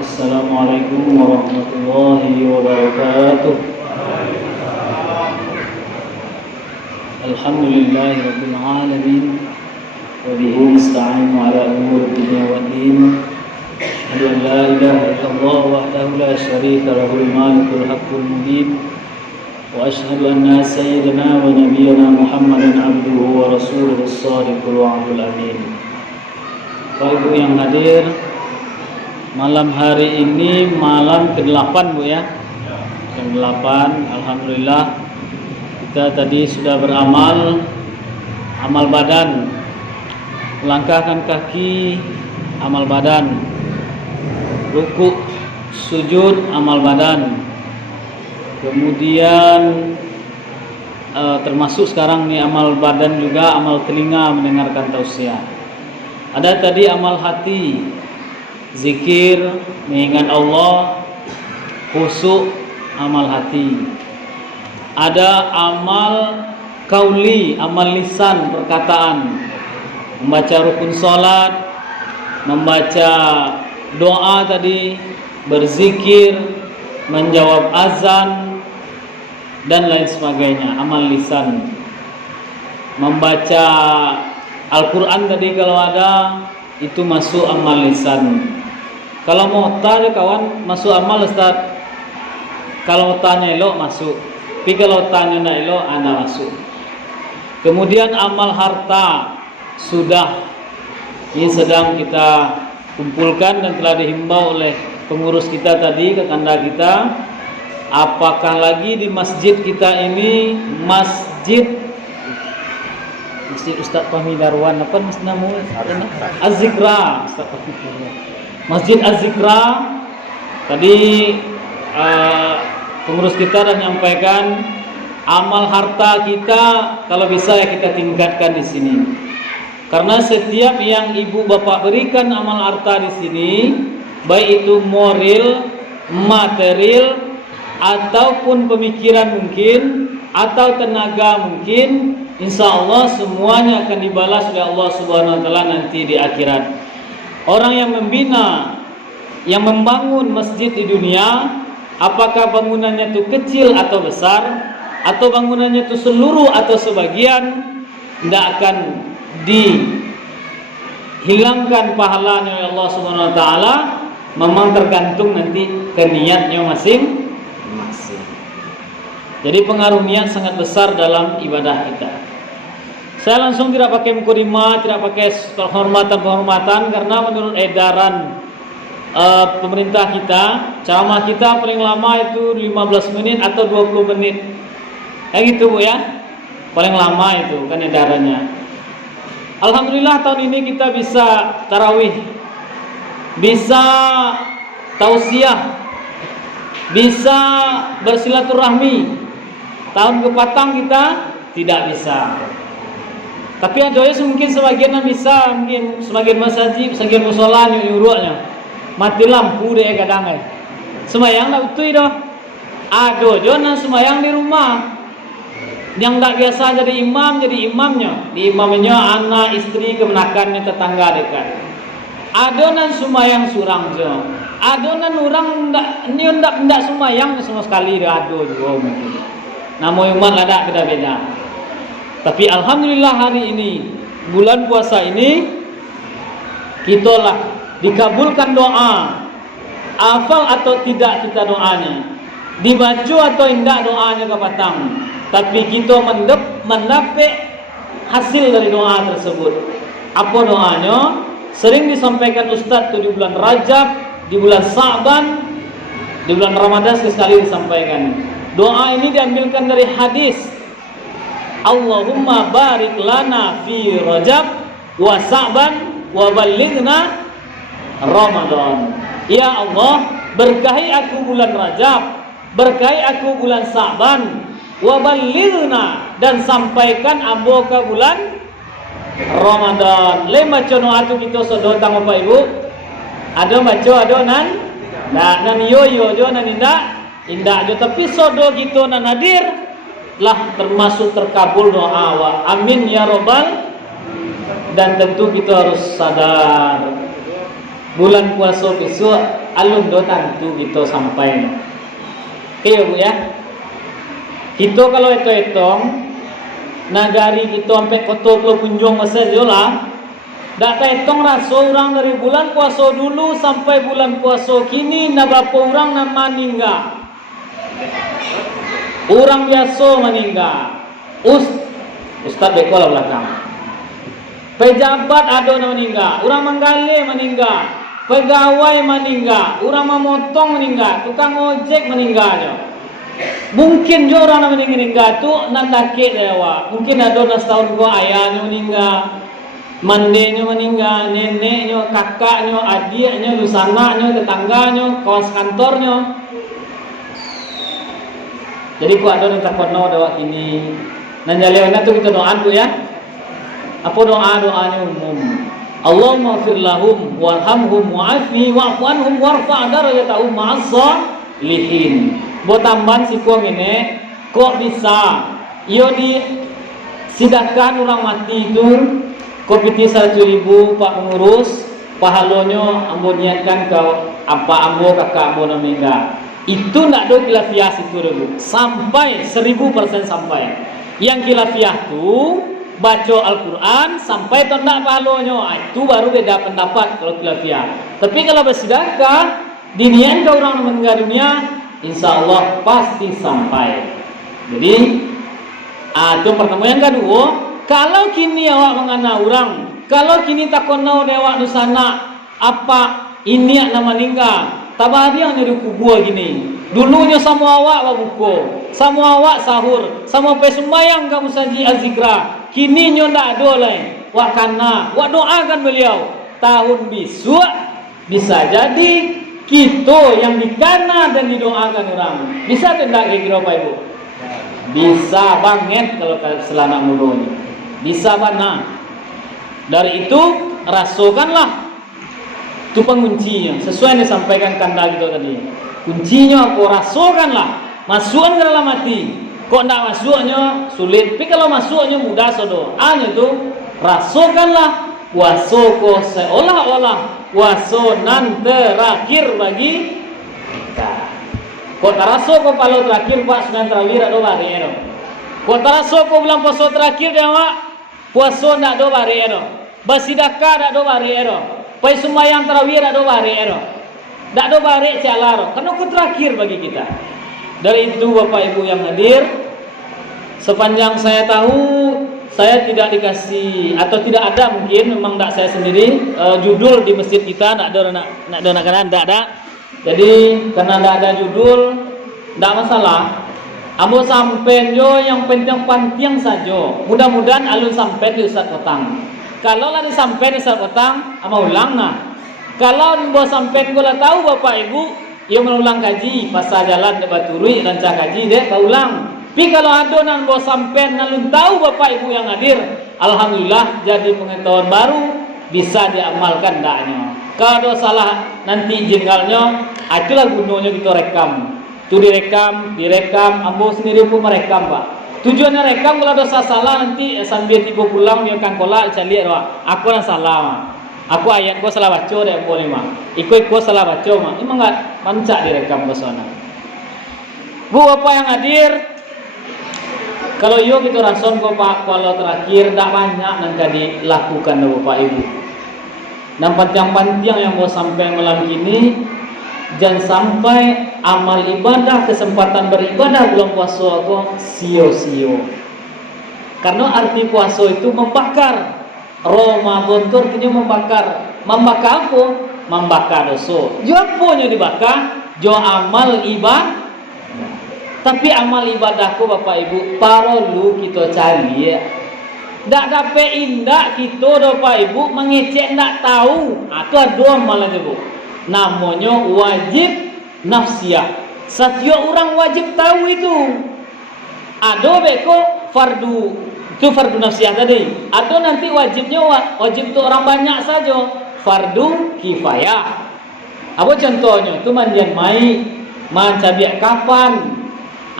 Assalamualaikum warahmatullahi wabarakatuh. Alhamdulillahi rabbil alamin wa bihi nasta'inu ala umuri dunya waddin. Asyhadu an la ilaha illallah wahdahu la syarika lahul malikul haqqul mubin. Wa asyhadu anna sayyidana wa nabiyyana Muhammadan abduhu wa rasuluhu as-sadiqul wa'dul amin. Bapak Ibu yang hadir, malam hari ini malam ke-8 Bu ya. Ke-8, alhamdulillah kita tadi sudah beramal amal badan. Melangkahkan kaki amal badan. Rukuk, sujud amal badan. Kemudian termasuk sekarang nih amal badan juga amal telinga mendengarkan tausiah. Ada tadi amal hati, zikir, mengingat Allah, khusyuk, amal hati. Ada amal kauli, amal lisan, perkataan, membaca rukun salat, membaca doa tadi, berzikir, menjawab azan dan lain sebagainya, amal lisan. Membaca Al-Quran tadi kalau ada, itu masuk amal lisan. Kalau mau tanya kawan, masuk amal Ustaz. Kalau tanya elok masuk. Tapi kalau tanya nak elok, anda masuk. Kemudian amal harta sudah ini sedang kita kumpulkan dan telah dihimbau oleh pengurus kita tadi ke kanda kita. Apakah lagi di masjid kita ini Masjid Ustaz Fahmi Darwan apa nama Az-Zikra, Masjid Az-Zikra. Tadi pengurus kita dan menyampaikan amal harta kita kalau bisa ya kita tingkatkan di sini. Karena setiap yang ibu bapak berikan amal harta di sini, baik itu moral, material, ataupun pemikiran mungkin, atau tenaga mungkin, insya Allah semuanya akan dibalas oleh Allah Subhanahu Wa Taala nanti di akhirat. Orang yang membina, yang membangun masjid di dunia, apakah bangunannya itu kecil atau besar, atau bangunannya itu seluruh atau sebagian, tidak akan dihilangkan pahalanya oleh Allah Subhanahu Wa Taala. Memang tergantung nanti ke niatnya masing-masing. Jadi pengaruh niat sangat besar dalam ibadah kita. Saya langsung tidak pakai mukadimah, tidak pakai penghormatan karena menurut edaran pemerintah kita, ceramah kita paling lama itu 15 menit atau 20 menit. Kayak gitu Bu ya. Paling lama itu kan edarannya. Alhamdulillah tahun ini kita bisa tarawih, bisa tausiah, bisa bersilaturahmi. Tahun kepatang kita tidak bisa. Tapi ada yang mungkin sebagian bisa, mungkin sebagian masjid, sebagian musola nyuruhnya mati lampu deh kadang. Semayang nak betul dah. Ada jonan semayang di rumah. Yang tak biasa jadi imam, jadi imamnya. Di imamnya anak, istri, kemenakannya, tetangga dekat. Ada nan semayang surang je. Ada nan orang ndak semayang sama sekali dia ada juga mungkin. Nama umat ada beda-beda. Tapi alhamdulillah hari ini bulan puasa ini kita lah dikabulkan doa. Hafal atau tidak kita doanya, dibaca atau tidak doanya ke batang, tapi kita mendapat hasil dari doa tersebut. Apa doanya? Sering disampaikan Ustaz tuh di bulan Rajab, di bulan Sa'ban, di bulan Ramadan sekali disampaikan. Doa ini diambilkan dari hadis. Allahumma barik lana fi Rajab wa Sa'ban wa ballighna Ramadan. Ya Allah, berkahi aku bulan Rajab, berkahi aku bulan Sa'ban, wa ballighna, dan sampaikan ambo ke bulan Ramadan. Le maca doa tu kita sedot tang Bapak Ibu. Ada baca ada nan. Nah, nan yo jo nan indak jo, tapi sodo gitu nan hadir lah termasuk terkabul doa wa amin ya robbal. Dan tentu kita harus sadar bulan puasa besok alun do tantu kita sampai. Oke Bu ya. Kita kalau hitong nagari kita sampai kota Pulau Punjong Mesir jola. Dak hitong raso orang dari bulan puasa dulu sampai bulan puasa kini na berapa orang na meninggal. Orang biasa meninggal. Ustaz bekola belakang. Pejabat ada yang meninggal, orang menggale meninggal, pegawai meninggal, orang memotong meninggal, tukang ojek meninggalnya. Mungkin juga orang yang meninggal tu nandake dewa. Mungkin ada yang setahun gua ayahnya meninggal, mandenya meninggal, neneknya, kakaknya, adiknya, lusananya, tetangganya, kawan sekantornya. Jadi ku ada yang terkono dewa ini. Nanjalewana tu kita doa tu ya. Apa doanya umum? Allahumma ighfir lahum warhamhum wa'afi wa'fu anhum warfa' darajatahum ma'as sholihin. Buat tambahan si kuang ini, kok bisa? Iyo di sidahkan orang mati itu, kok piti 100.000 pak pengurus, pahalonyo ambo niatkan ke apa ambo kakak ambo meninggal. Itu nak do kilafiah situ dulu, sampai 1000% sampai. Yang kilafiah tu baca Al-Quran sampai tondak pahalonyo, itu baru beda pendapat kalau kilafiah. Tapi kalau bersedekah dinian ke orang meninggal dunia, insya Allah pasti sampai. Jadi itu pertama. Yang kedua, kalau kini awak mengana orang, kalau kini tak kenal dewa nusana apa ini yang nama meninggal, tabah dia nyari kubur gini. Dulunya sama awak babuko, sama awak sahur, sama pesumbayang kamu saji azikra. Kini nyo ndak ada lain. Wak kana, wak doakan beliau. Tahun besok bisa jadi kita yang dikana dan didoakan orang. Bisa tidak kira Pak Ibu? Bisa banget kalau selana mulanya. Bisa mana? Dari itu rasakanlah. Itu penguncinya. Sesuai yang disampaikan kanda kita tadi. Kuncinya aku rasakanlah. Masukkan ke dalam hati. Kok tidak masuknya sulit. Tapi kalau masuknya mudah sodo. Hanya itu rasakanlah. Puasa ko seolah-olah puasa nan terakhir bagi kita. Kok taraso ko palo terakhir Pak Sunan Trawir ada barero. Kok taraso ko bulan puasa terakhir dia Mak puasa ndak ada barero. Basidakah ndak ada barero. Pai sembahyang tarawih ada barero. Ndak ada bare calaro. Karena ko terakhir bagi kita. Dari itu Bapak Ibu yang hadir, sepanjang saya tahu saya tidak dikasih atau tidak ada, mungkin memang tidak saya sendiri judul di masjid kita tidak ada. Jadi karena tidak ada judul tidak masalah. Ambo sampai jo yang penting saja. Mudah-mudahan alun sampai di Ustaz Otang. Kalau lah disampai di Ustaz Otang, ama ulang nah. Kalau ambo sampai gula tahu Bapak Ibu, ia mengulang kaji pasal jalan de Baturui rancang kaji deh ulang. Tapi kalau ada nan bos sampai nalun tahu Bapak Ibu yang hadir, alhamdulillah jadi pengetahuan baru bisa diamalkan daknya. Kalau salah nanti jenggalnya, itulah gunanya kita rekam. Itu direkam, ambo sendiri pun merekam Pak. Tujuannya rekam kalau dosa salah nanti sambil tiba pulang dia akan kolak cari aku yang salah. Aku ayat gua salah baca deh boleh mah. Ikut gua salah baca mah. Emang enggak pancak direkam ke sana. Bu Bapak yang hadir, kalau yo kita rason kok Pak, kalau terakhir tak banyak nanti dilakukan Bapak Ibu. Dan panjang-panjang yang mau sampai malam ini, jangan sampai amal ibadah, kesempatan beribadah bulan puasa kok sio-sio. Karena arti puasa itu membakar. Ramadan itu artinya membakar. Membakar apa? Membakar dosa. Jo apanya dibakar? Jo amal ibadah. Tapi amal ibadahku Bapak Ibu perlu kita cari ya. Tak dapat indah kita Bapak Ibu mengecek tak tahu. Itu ada amal aja Bu. Namanya wajib nafsiyah. Setiap orang wajib tahu itu. Ada beko fardu, itu fardu nafsiyah tadi. Atau nanti wajibnya wajib untuk orang banyak saja. Fardu kifayah. Apa contohnya? Itu mandian mai, mancabiak kapan.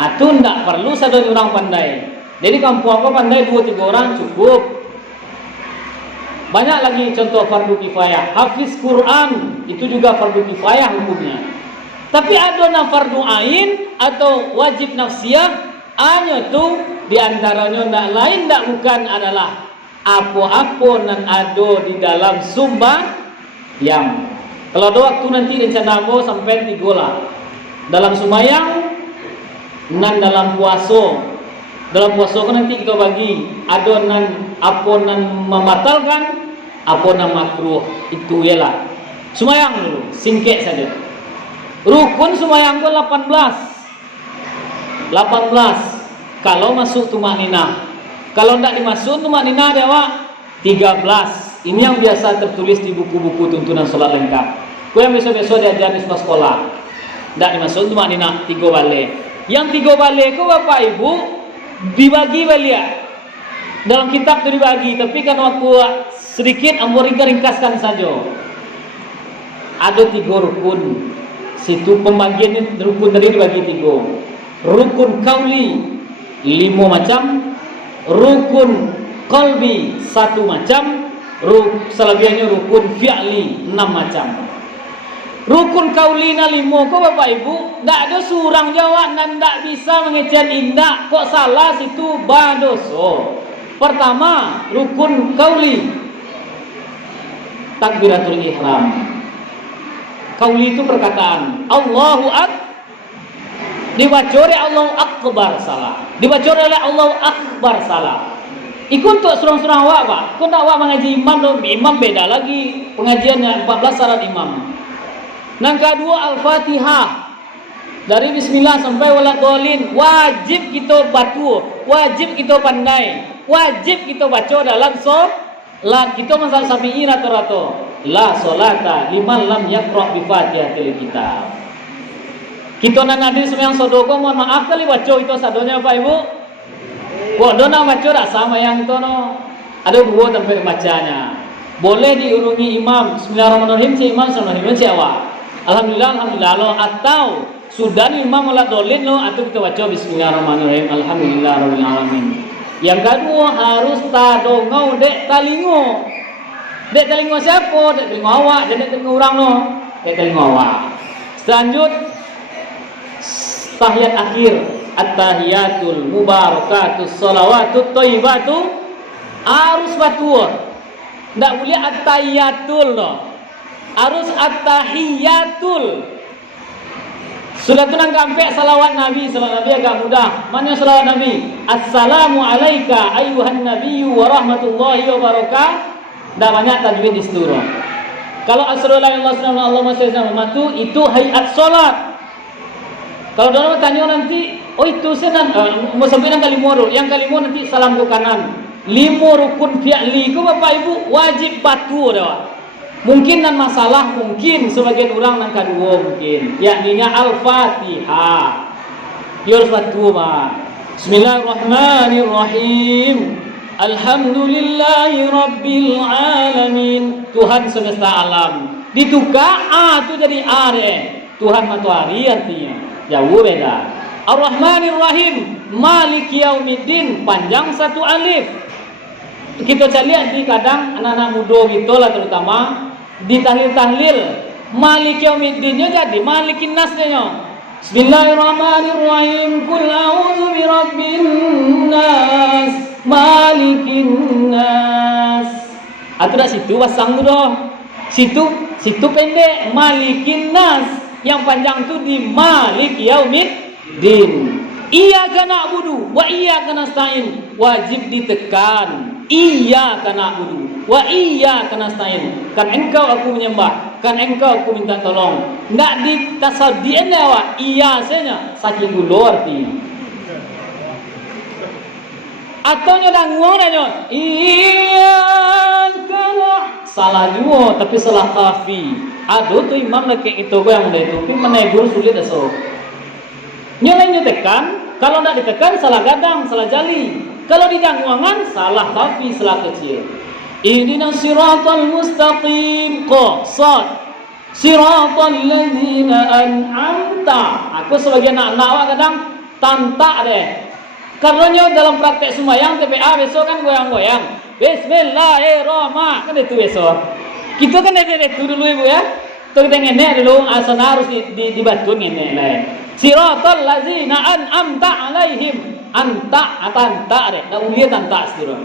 Itu tidak perlu satu orang pandai. Jadi kampung aku pandai 2-3 orang cukup. Banyak lagi contoh fardu kifayah. Hafiz Quran itu juga fardu kifayah hukumnya. Tapi ada fardu ain atau wajib nafsiyah, hanya tu diantaranya nak lain tak bukan adalah apa-apa nan ada di dalam yang. Kalau ada waktu nanti rencana mau sampai 3 lah. Dalam sembahyang nan dalam puasa. Dalam puasa kan nanti kita bagi ada nan apa nan membatalkan, apa nan makruh. Itu ialah sembahyang dulu, singkat saja. Rukun sembahyang itu 18 kalau masuk tumakninah. Kalau tidak dimasuk tumakninah dia 13. Ini yang biasa tertulis di buku-buku tuntunan sholat lengkap. Kau yang besok-besok diajar di sekolah. Tidak dimasuk tumakninah 3 balik. Yang 3 balik itu Bapak Ibu dibagi balik. Dalam kitab itu dibagi, tapi kan waktu sedikit ambo ringkaskan saja. Ada 3 rukun. Situ pembagian rukun tadi dibagi 3. Rukun kauli 5 macam, rukun qalbi 1 macam, selebihnya rukun fi'li 6 macam. Rukun kauli na 5 kok Bapak Ibu, tak ada surang jawab dan tak bisa mengecen indak, kok salah situ badoso. Pertama, rukun kauli takbiratul ihram. Kauli itu perkataan Allahu Akbar, dibaca oleh Allahu Akbar salah, dibaca oleh Allahu Akbar salah. Ikut untuk surang-surang awak Pak. Kau tak awak mengaji imam loh, imam beda lagi pengajiannya 14 syarat imam. Yang kedua Al-Fatihah. Dari bismillah sampai waladhdallin wajib kita batu, wajib kita pandai, wajib kita baca dalam sholat. Kita mazhab Syafi'i rata-rata la sholata liman lam yaqra bi Fatihatil kitab. Kita nak nabi sembahyang sodoko, mohon maaf kali baca itu sadonya Pak Ibu. Kok dona baca tak sama yang itu no. Ada 2 tempat bacanya. Boleh diurungi imam bismillahirrahmanirrahim, si imam bismillahirrahmanirrahim, si awak alhamdulillah alhamdulillah lo, atau sudah imam waladhdallin lo, atau kita baca bismillahirrahmanirrahim alhamdulillahirabbil alamin. Yang kedua harus tadongau dek talingo. Dek talingo siapa? Dek talingo awak, dek talingo orang no. Dek talingo awak. Selanjut tahiyat akhir, at-tahiyatul mubarakatus salawatut thayyibatu harus batur. Tidak boleh at-tahiyatul no. Harus at-tahiyatul. Sudah tu nang sampai salawat Nabi, salawat Nabi agak mudah. Mana salawat Nabi? Assalamu alayka ayyuhan nabiyyu wa rahmatullahi wa barakatuh. Dah banyak tajwid di situ. Kalau assalamualaikum itu hayat salat. Kalau dalam tanya nanti, oh itu senang, mau sampai kali moro. Yang kali moro nanti salam ke kanan. 5 rukun fi'li ku Bapak Ibu wajib batu dah. Mungkin dan masalah mungkin sebagian orang yang kedua mungkin, yakni Al-Fatihah. Dia harus batu Pak. Bismillahirrahmanirrahim. Alhamdulillahi rabbil alamin. Tuhan semesta alam. Ditukar A itu jadi A deh. Tuhan matahari artinya. Jauh beda. Ar-Rahmanir-Rahim, Maliki Yaumiddin, panjang 1 alif. Kita lihat di kadang anak-anak muda gitu lah terutama di tahlil-tahlil Maliki Yaumiddinnya jadi Malikin Nasnya. Bismillahirrahmanirrahim. Qul a'udzu birabbin nas, malikin nas. Atuh situ pasang dulu. Situ pendek Malikin nas. Yang panjang itu di Malik Yaumiddin. Iyyaka na'budu wa iyyaka nasta'in. Wajib ditekan. Iyyaka na'budu wa iyyaka nasta'in. Kan engkau aku menyembah, kan engkau aku minta tolong. Ndak ditasadian awak. Iya saja saking dulu artinya. Atau nyodang ngoranya. Iyyaka salah juga tapi salah kafi. Aduh tuh imam lagi itu gue yang udah itu, tapi menegur sulit asal. Nyolanya tekan, kalau tidak ditekan salah gadang, salah jali. Kalau didangguangan salah kafi, salah kecil. Ihdinas siratal mustaqim, qasad. Siratal ladzina an'amta. Aku sebagai anak-anak kadang tantak deh. Karena dalam praktek sembahyang TPA besok kan goyang-goyang. Bismillahirrahmanirrahim. Kan itu besok. Kita kan ada itu dulu ibu ya. Tuh kita ngenek dulu asana harus dibantu ngenek lain. Siratal ladzina an'amta alaihim. Anta deh. Dah uliat anta sira.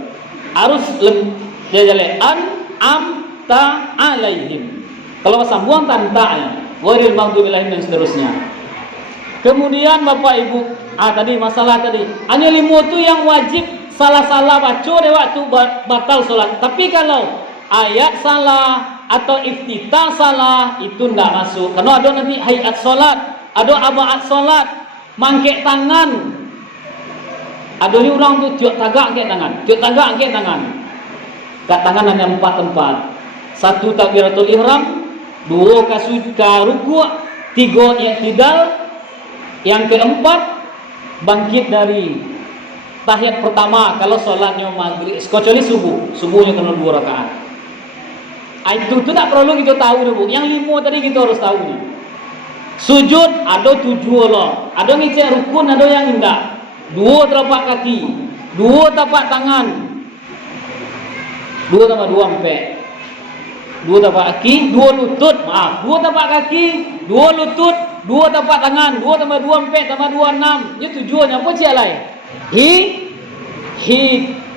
Harus dia jale an'amta alaihim. Kalau sambung tantanya. Ghairil maghdubi alaihim dan seterusnya. Kemudian Bapak Ibu, tadi masalah tadi. Hanya 5 itu yang wajib salah-salah baca deh waktu batal sholat. Tapi kalau ayat salah atau iftitah salah itu tidak masuk. Karena ada nanti hayat sholat, ada abaat sholat, mangkek tangan. Ada ni orang tu tiuk tagak angkat tangan, tiuk tagak angkat tangan. Kat tangan hanya 4 tempat. 1 takbiratul ihram, 2 ka ruku', 3 i'tidal, yang keempat bangkit dari tahiyat pertama kalau solatnya maghrib, kecuali subuhnya kena 2 rakaat. Itu tak perlu kita tahu dulu. Yang 5 tadi kita harus tahu nih. Sujud ada 7 loh. Ada ngecek rukun, ada yang enggak. 2 telapak kaki, 2 tapak tangan, 2 tambah 2 empek. 2 tapak kaki, 2 lutut. 2 tapak kaki, 2 lutut, 2 tapak tangan, 2 tambah 2 empek tambah 2 6. Ini tujuannya apa sih alai?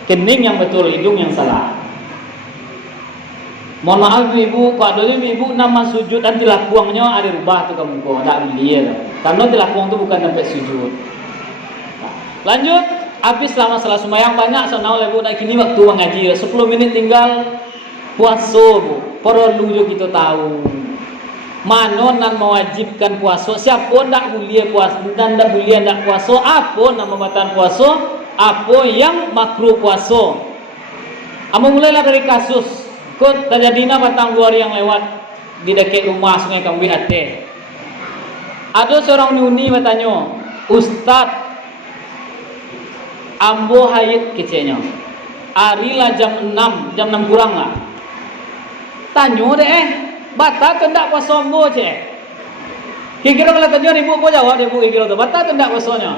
Kening yang betul, hidung yang salah. Mohon maaf ibu, Pak dulu ibu nama sujud dan dilakuangnya ada rubah tu kamu kok, tak boleh. Karena dilakuang tu bukan sampai sujud. Lanjut, habis selama salat sembahyang banyak sonau ibu nak kini waktu mengaji 10 menit tinggal puasa bu. Perlu juga kita tahu mana nan mewajibkan puasa, siapa ndak boleh puasa dan ndak boleh ndak puasa, apa nama membatalkan puasa, apa yang makruh puasa. Mulailah dari kasus kok terjadinya batang 2 hari yang lewat di dekat rumah Sungai Kambi Aceh. Ada seorang nuni bertanya, Ustaz, ambo haid keceknya. Arilah jam 6 kurang lah. Tanya deh, batal ke ndak puasa ambo cek? Kira-kira kalau tanya ibu apa jawab ibu kira-kira tu, batal ke ndak puasanya?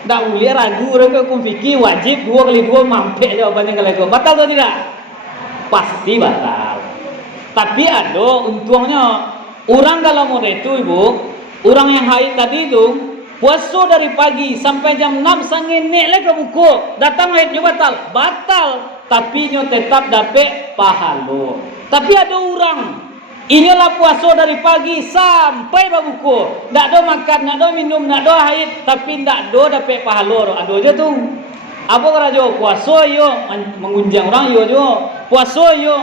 Ndak boleh ragu orang ke fikir wajib 2 kali 2 mampek jawabannya kalau itu. Batal atau tidak? Pasti batal. Tapi ada untungnya. Orang kalau mau itu ibu, orang yang haid tadi itu puasa dari pagi sampai jam 6 sangenek lah ke buku. Datang haidnya batal. Tapi nyo tetap dapat pahala. Tapi ada orang inilah puasa dari pagi sampai berbuka. Tak ada makan, tak ada minum, tak ada haid, tapi tak ada dapat pahala. Ada aja tu. Apa kerajo? Puasa yo mengunjang orang yo jo. Puasa yo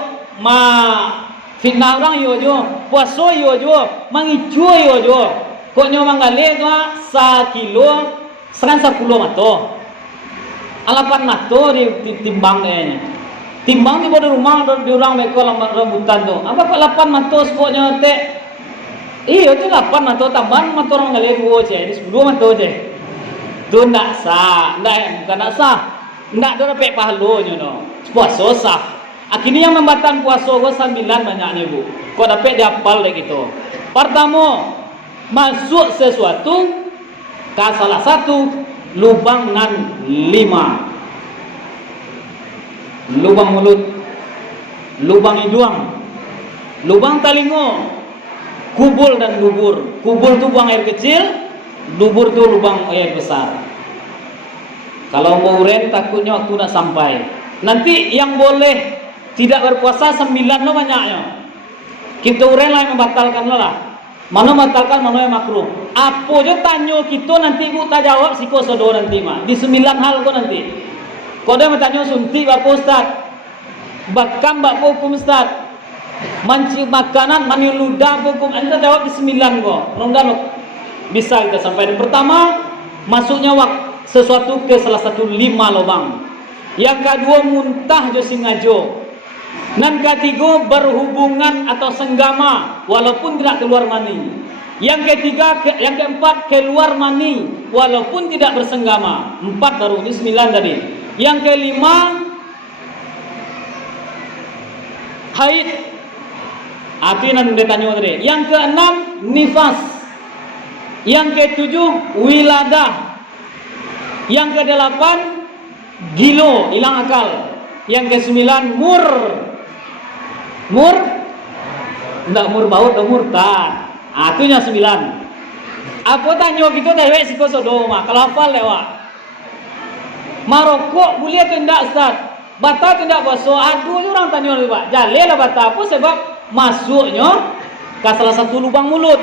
fitnah orang yo jo. Puasa yo jo mengicu yo jo. Kok nyo manggale tu 1 kilo sekarang 10 mato. Alapan mato ditimbang deh. Timbang di pada rumah di orang mereka rambutan tu. Apa kok 8 mato sepoknya tek? Iya tu 8 mato tambahan mato orang ngalih 2 je. Ini 10 mato je. Tu ndak sah, bukan ndak sah. Ndak ada dapat pahalanya no. Puasa sah. Akhirnya yang membatalkan puasa gua 9 banyaknya bu. Kok dapat dihafal deh gitu. Pertama, masuk sesuatu ke salah satu lubang nan 5. Lubang mulut, lubang hidung, lubang talingo, kubul dan dubur. Kubul tu buang air kecil, dubur tu lubang air besar. Kalau mau uren takutnya waktu nak sampai. Nanti yang boleh tidak berpuasa 9 no banyaknya. Kita uren lah yang membatalkan lah. Mana membatalkan, mana yang makruh. Apa je tanya kita nanti ibu tak jawab siko sodo nanti mah. Di 9 hal kok nanti. Kau dia bertanya suntik bapa ustaz, bakam bapa hukum ustaz, manci makanan mani ludah hukum. Anda jawab di 9 kok. Mudah-mudahan bisa kita sampai. Pertama, masuknya sesuatu ke salah satu 5 lubang. Yang kedua, muntah jo singajo. Dan ketiga, berhubungan atau senggama walaupun tidak keluar mani. Yang ketiga, yang keempat, keluar mani walaupun tidak bersenggama. 4 baru, ini 9 tadi. Yang kelima, haid. Itu yang ditanya tadi. Yang keenam, nifas. Yang ketujuh, wiladah. Yang kedelapan, gilo, hilang akal. Yang ke-9 enggak baut, murtad. Itu yang 9. Apa tanya gitu dewek siko Sodoma, kalau hafal lewat. Marokok boleh atau tidak Ustaz? Batal tidak puasa? Aduh, orang tanya lagi Pak. Jaleh lah batal. Apa sebab masuknya ke salah satu lubang mulut.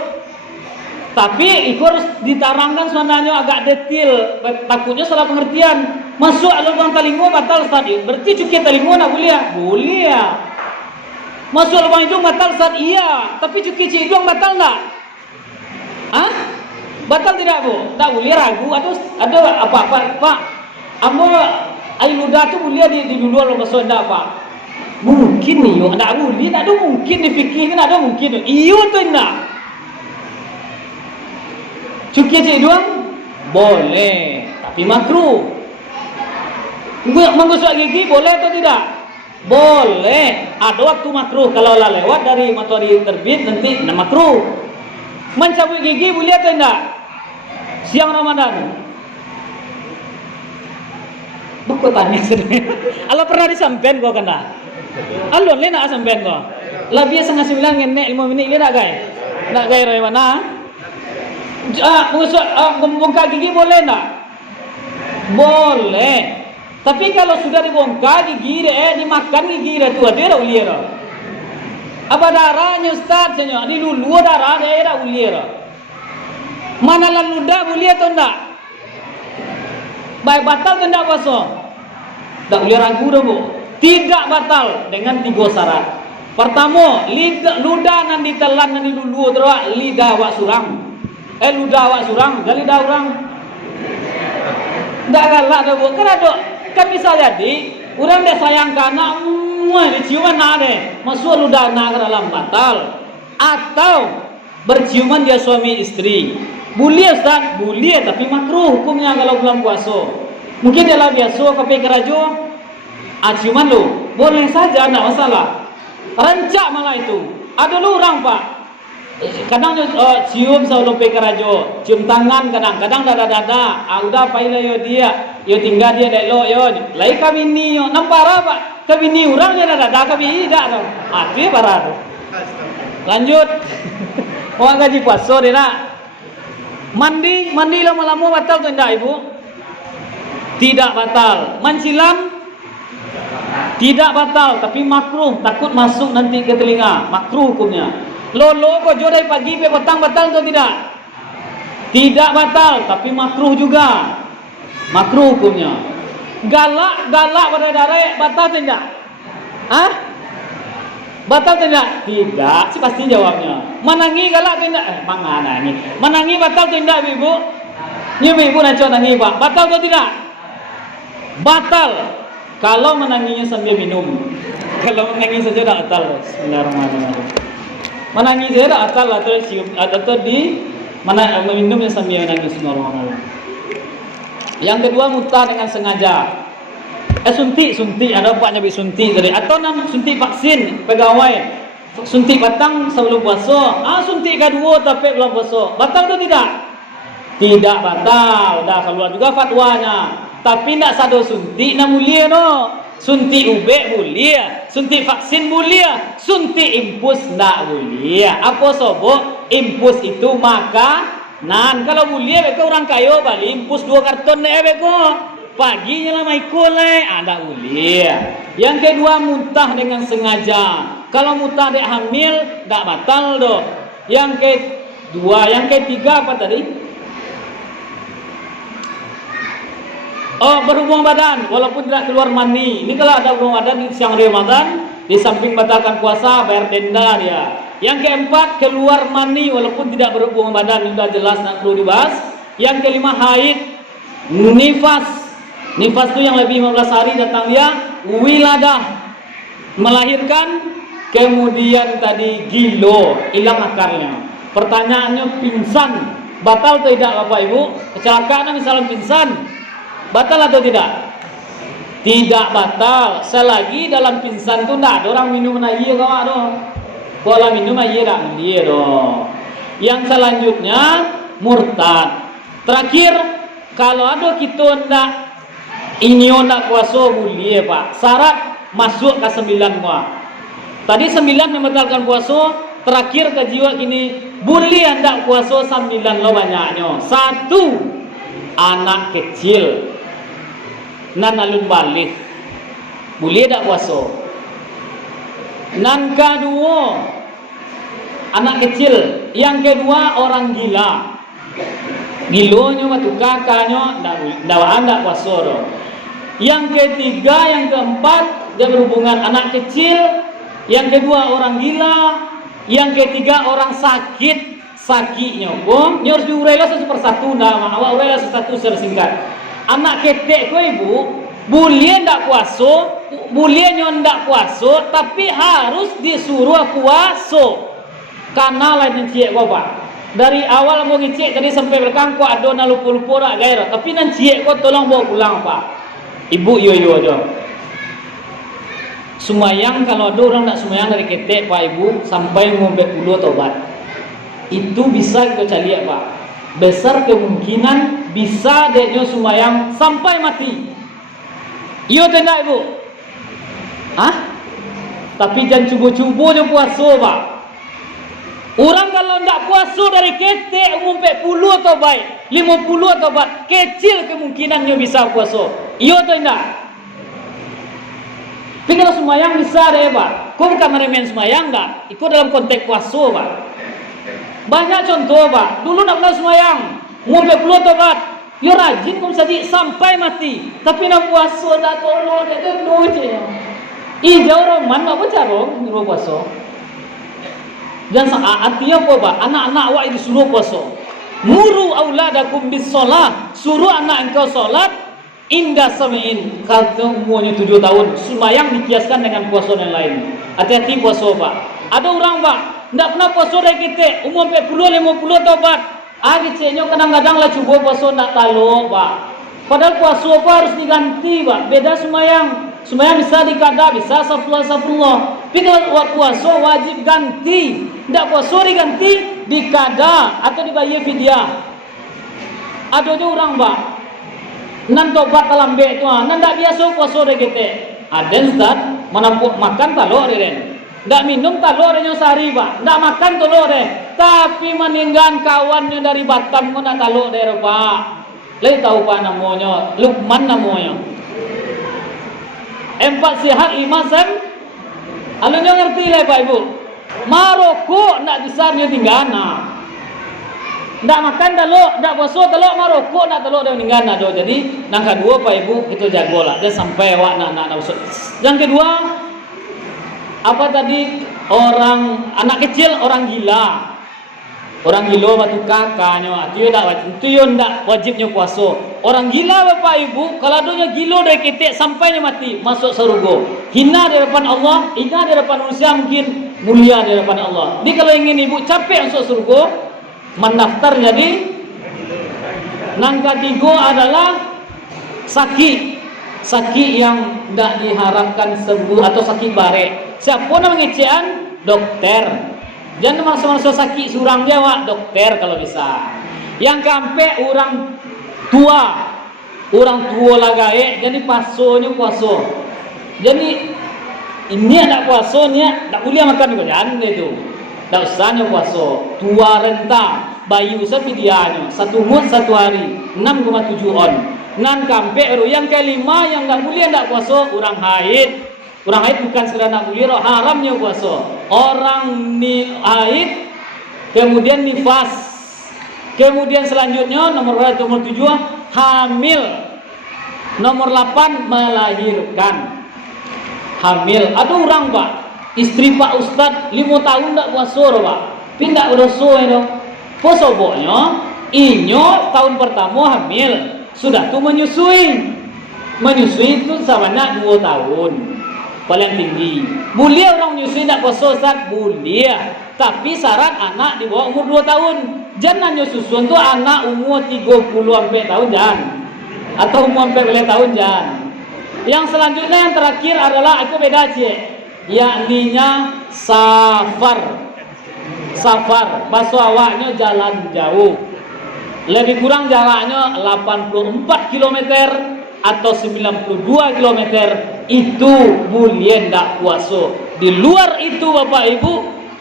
Tapi itu harus ditarangkan sebenarnya agak detail. Takutnya salah pengertian. Masuk lubang telinga batal Ustaz. Berarti cuci telinga nak boleh? Boleh. Masuk lubang hidung batal Ustaz? Iya. Tapi cuci hidung batal tak? Hah? Batal tidak Bu? Tak boleh, ragu. Ada apa-apa Pak? Air ludah tu boleh di dulu kalau masuk tak Pak? Mungkin ni, tak boleh. Tak ada mungkin difikirkan, ada mungkin. Iyo tu tak. Cuci hidung boleh, tapi makruh. Menggosok gigi boleh atau tidak? Boleh. Ada waktu makruh. Kalau lewat dari matahari terbit nanti makruh. Mencabut gigi boleh atau tidak? Siang Ramadan. Buku tanya sebenarnya. Allah pernah disampaikan kau kena. Alon le nak sampean kau. Lah biasa ngasih bilang ngenek 5 minit le nak gay. Nak gay dari mana? Membongkar gigi boleh tak? Boleh. Tapi kalau sudah dibongkar gigi dimakan gigi dia tu ada ulier. Apa darahnya Ustaz senyok? Di lulu darah dia ada ulier. Mana lalu dah boleh atau enggak? Baik batal atau enggak puasa? Tak boleh ragu dah Bu. Tidak batal dengan 3 syarat. Pertama, ludah nan ditelan nan dulu terus lidah awak surang. Ludah awak surang, jadi lidah orang. Enggak galak dah Bu. Kan bisa jadi orang dah sayang ke anak, diciuman nak deh. Masuk ludah anak ke dalam batal. Atau berciuman dia suami istri. Boleh Ustaz? Boleh, tapi makruh hukumnya kalau bulan puasa. Mungkin dia lah biasa kopi kerajo, ciuman lu. Boleh saja, tak masalah. Rancak malah itu. Ada lu orang Pak. Kadang cium sebelum pergi kerajo, cium tangan kadang dada. Udah pailah yo dia, yo tinggal dia dek lo yo. Lai kami ni yo, nampak Pak. Kami ni orangnya dada, kami tidak tau. Itu parah tu. Lanjut. Orang gaji puasa dia nak. Mandi lama-lama batal tu tidak Ibu? Tidak batal. Mencilam tidak batal, tapi makruh, takut masuk nanti ke telinga. Makruh hukumnya. Lolo kojo dari pagi sampai petang batal atau tidak? Tidak batal, tapi makruh juga. Makruh hukumnya. Galak pada darah batal atau tidak? Hah? Batal tidak? Tidak, sih pasti jawabnya. Menangi galak tidak? Mana nangi? Menangi batal tidak Ibu? Ini Ibu nak coba nangi Pak. Batal atau tidak? Batal. Kalau menanginya sambil minum. Kalau menangi saja dah batal. Bismillahirrahmanirrahim. Menangi saja dah batal atau cium atau di mana minumnya sambil menangis. Bismillahirrahmanirrahim. Yang kedua muntah dengan sengaja. Suntik ada Pak nyabik suntik tadi atau nam suntik vaksin pegawai suntik batang sebelum puasa suntik kedua tapi belum puasa batal atau tidak? Tidak batal. Dah keluar juga fatwanya tapi nak sado suntik nak mulia no. Suntik ubek mulia, suntik vaksin mulia, suntik impus nak mulia. Apa sobok impus itu makanan. Kalau mulia beko orang kaya balik impus 2 karton beko paginya lah maikul tak boleh. Yang kedua muntah dengan sengaja. Kalau muntah dek hamil tak batal doh. Yang ketiga apa tadi? Berhubung badan walaupun tidak keluar mani. Ini kalau ada berhubung badan di siang Ramadan, di samping batalkan puasa bayar denda dia. Yang keempat keluar mani walaupun tidak berhubung badan, sudah jelas tak perlu dibahas. Yang kelima haid, nifas. Nifas itu yang lebih 15 hari datang dia, wiladah melahirkan, kemudian tadi gilo, hilang akarnya. Pertanyaannya pingsan, batal atau tidak Bapak Ibu? Kecelakaan misalnya pingsan, batal atau tidak? Tidak batal. Selagi dalam pingsan itu tidak ada orang minum lagi kau ada. Kalau minum lagi tak dia doh. Yang selanjutnya murtad. Terakhir, kalau ada kita tidak Inyo nak puasa boleh Pak. Syarat masuk ke 9 muah. Tadi 9 membatalkan puasa, terakhir ke jiwa gini, boleh anda puasa 9 lo banyaknya. 1, anak kecil nan alun balik boleh tak puasa. Nan kedua, anak kecil. Yang kedua, orang gila. Gilonya waktu kakaknya ndak puasa doh. Yang ketiga, yang keempat, dia berhubungan anak kecil. Yang kedua, orang gila. Yang ketiga, orang sakitnya pun ini harus diurailah satu persatu. Awak urailah satu secara singkat. Anak ketek ko ibu boleh ndak puasa, boleh ndak puasa, tapi harus disuruh puasa. Karena lain cik ko Pak. Dari awal mau ngecek tadi sampai belakang ko ada na lupa-lupa rak gairah, tapi nan cik ko tolong bawa pulang Pak. Ibu yo aja. Sumayang kalau ada orang nak sumayang dari ketek Pak Ibu sampai ngombe puluh tobat, itu bisa kita cari Pak. Besar kemungkinan bisa deknya sumayang sampai mati. Iyo tidak Ibu? Hah? Tapi jangan cuba-cuba je puasa Pak. Orang kalau tidak puasa dari ketek ngombe puluh tobat, 50 tobat, kecil kemungkinannya bisa puasa. Iyo tidak? Tapi kalau semayang bisa deh Pak. Kau bukan meremen semayang tak? Ikut dalam konteks puasa Pak. Banyak contoh Pak. Dulu nak pernah semayang, ngombe puluh tobat, ya rajin kau saja sampai mati. Tapi nak puasa tak tolong dia tu je. Jauh roman apa cara nyuruh puasa? Dan artinya apa Pak? Anak-anak awak disuruh puasa. Muru auladakum bis solat. Suruh anak engkau solat. Indah samiin, kalau umurnya 7 tahun, sumayang dikiaskan dengan puasa yang lain. Hati-hati puasa Pak. Ada orang Pak, tidak pernah puasa dari kita, umur 40-50 tobat. Ceknya kadang-kadang lah cuba puasa tidak tahu Pak. Padahal puasa apa harus diganti Pak. Beda sumayang. Sumayang bisa dikada, bisa safrullah. Tapi kalau puasa wajib ganti. Tidak puasa diganti, dikada atau dibayar fidyah. Ada orang Pak, nan tobat dalam be tu, nan tak biasa puasa de kita. Ada Ustaz, menampuk makan talok deh. Ndak minum talok deh sehari Pak. Ndak makan talok deh. Tapi meninggal kawannya dari Batam kau nak talok deh Pak. Lagi tahu Pak namanya, Lukman namanya. 4 sehat 5 sem. Alunnya ngerti lah Pak Ibu. Maroko ndak besarnya tinggalna. Ndak makan telur, ndak puasa telur, marokok nak telur dah meninggal nak do. Jadi yang kedua Pak Ibu kita jagolah dan sampai awak nak puasa. Yang kedua apa tadi, orang anak kecil, orang gila. Orang gila batu kakaknya, itu ndak wajibnya puasa. Orang gila Bapak Ibu, kalau adanya gila dari ketek sampainya mati, masuk surga. Hina di hadapan Allah, hina di hadapan manusia, mungkin mulia di hadapan Allah. Jadi kalau ingin Ibu capek masuk surga, mendaftar jadi. Yang ketiga adalah sakit yang tidak diharapkan sembuh atau sakit bare. Siapa nak mengecehan? Dokter. Jangan masa-masa sakit surang jawab dokter kalau bisa. Yang kampe orang tua lagae, jadi pasonya puasa. Jadi ini ada puasanya, tak boleh makan juga jangan itu. Tak usahnya puasa. Tua renta, bayi usah pidianya, 1 mut 1 hari, 6,7 on. Nan kampe yang kelima yang tak boleh tak puasa, orang haid. Orang haid bukan sekedar nak boleh, haramnya puasa. Orang haid, kemudian nifas, kemudian selanjutnya nomor 7 hamil, nomor 8 melahirkan. Hamil, ada orang Pak, istri Pak Ustad 5 tahun tak puasa Pak, pindah udah suai dong. Puasa pokoknya, inyo tahun pertama hamil, sudah tu menyusui itu samanya 2 tahun. Paling tinggi. Boleh orang menyusui tak puasa Ustaz? Boleh. Tapi syarat anak di bawah umur 2 tahun. Jangan nyusuan tu anak umur 30 sampai tahun jangan. Atau umur sampai tahun jangan. Yang selanjutnya yang terakhir adalah aku beda cik. Yakninya safar. Bahasa awaknya jalan jauh. Lebih kurang jaraknya 84 km atau 92 km itu mulia ndak puasa. Di luar itu Bapak Ibu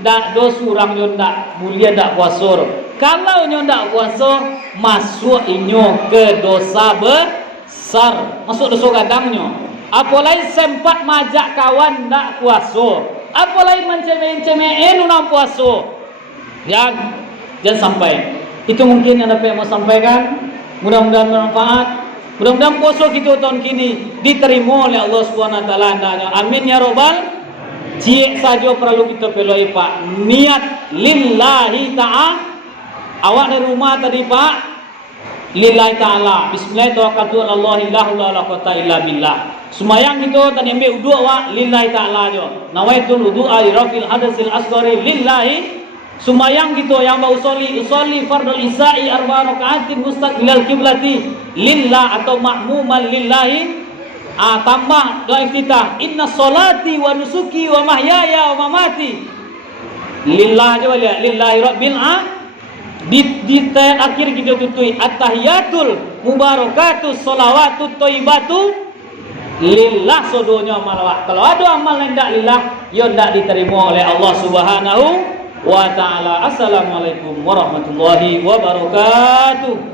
ndak do surang nyo ndak mulia ndak puasa. Kalau nyo ndak puasa masuk inyo ke dosa besar, masuk dosa gadangnya. Apalagi sempat majak kawan ndak puasa, apalagi mencemeh-cemehin unang puasa. Ya, jangan sampai. Itu mungkin yang dapat mau sampaikan. Mudah-mudahan bermanfaat. Mudah-mudahan puasa kita tahun kini diterima oleh Allah Subhanahu wa taala. Amin ya robbal. Cie saja perlu kita peloi Pak. Niat lillahi ta'ala. Awak dari rumah tadi Pak. Lillahi ta'ala. Bismillahirrahmanirrahim. La quwwata illa billah. Semayang kita tadi ambil wudu awak lillahi ta'ala jo. Nawaitul wudu'a li rafil hadatsil asghari lillahi. Sumayang gitu yang mau usolli fardul isya'i arba'a raka'atin mustaqbilal kiblati lillah atau ma'muman lillahi. Tambah doa iftitah, inna sholati wa nusuki wa mahyaya wa mamati lillah aja wali lillahi rabbil di akhir kita tutui at-tahiyatul mubarakatus sholawatut thayyibatu lillah sodonya amal. Kalau ada amal yang tidak lillah ya tidak diterima oleh Allah Subhanahu wa ta'ala. Assalamualaikum warahmatullahi wabarakatuh.